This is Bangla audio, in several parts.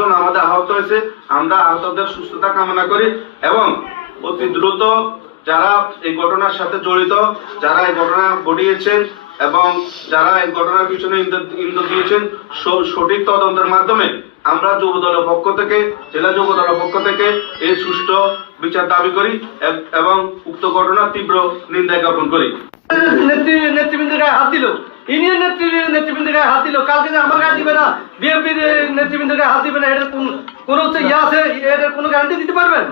আমাদের আহত হয়েছে, আমরা আহতদের সুস্থতা কামনা করি এবং অতি দ্রুত যারা এই ঘটনার সাথে জড়িত, যারা এই ঘটনা ঘটিয়েছেন এবং যারা এই ঘটনার পিছনে ইন্ধন দিয়েছেন সঠিক তদন্তের মাধ্যমে আমরা যুব দলের পক্ষ থেকে, জেলা যুব দলের পক্ষ থেকে এই সুষ্ঠু বিচার দাবি করি এবং উক্ত ঘটনার তীব্র নিন্দা জ্ঞাপন করি। নেতৃবৃন্দের হাত দিল। ইউনিয়ন নেত্রী দিল, কালকে যে আমার গায়ে দিবে না, বিএনপির নেতৃবৃন্দের গায়ে হাত দিবে না এটার কোন হচ্ছে ইয়ে আছে এটার কোনো গ্যারান্টি দিতে পারবেন?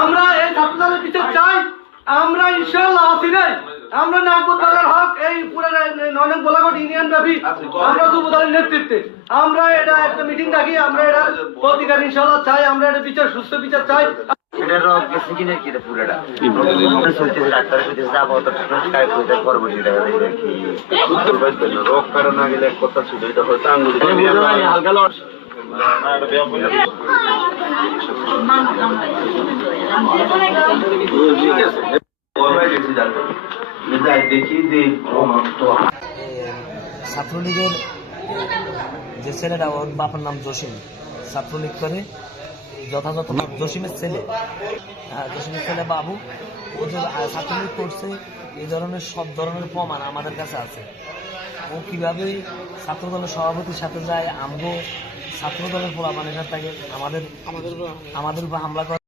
আমরা এই ছাত্রদলের বিচার চাই, আমরা ইনশাল্লাহ আছি নাই আমরা নাগপুর বাজার হক, এই পুরো নয়ন গোলাঘাট ইউনিয়ন ব্যাপী আমরা যুব দলের নেতৃত্বে। আমরা এটা একটা মিটিং ডাকি আমরা এটা প্রতিকার ইনশাল্লাহ চাই, আমরা এটা বিচার সুস্থ বিচার চাই। এটার কিনা কি পুরোটা ডাক্তারের কাছে যাব তো কাজ করতে করব সেটা কি? রোগ কারণ না গেলে কত সুবিধা হতো আঙ্গুল হালকা লস। ছাত্রলীগের যে ছেলেটা ওর বাবার নাম জসিম। ছাত্রলীগ করে যথাযথ জসিমের ছেলে। হ্যাঁ, জসিমের ছেলে বাবু। ও যে ছাত্রলীগ করছে এই ধরনের সব ধরনের প্রমাণ আমাদের কাছে আছে। ও কীভাবে ছাত্রদলের সভাপতির সাথে যায় আমগো ছাত্রদলের পোলাপানের সাথে থাকে আমাদের আমাদের উপর হামলা করে।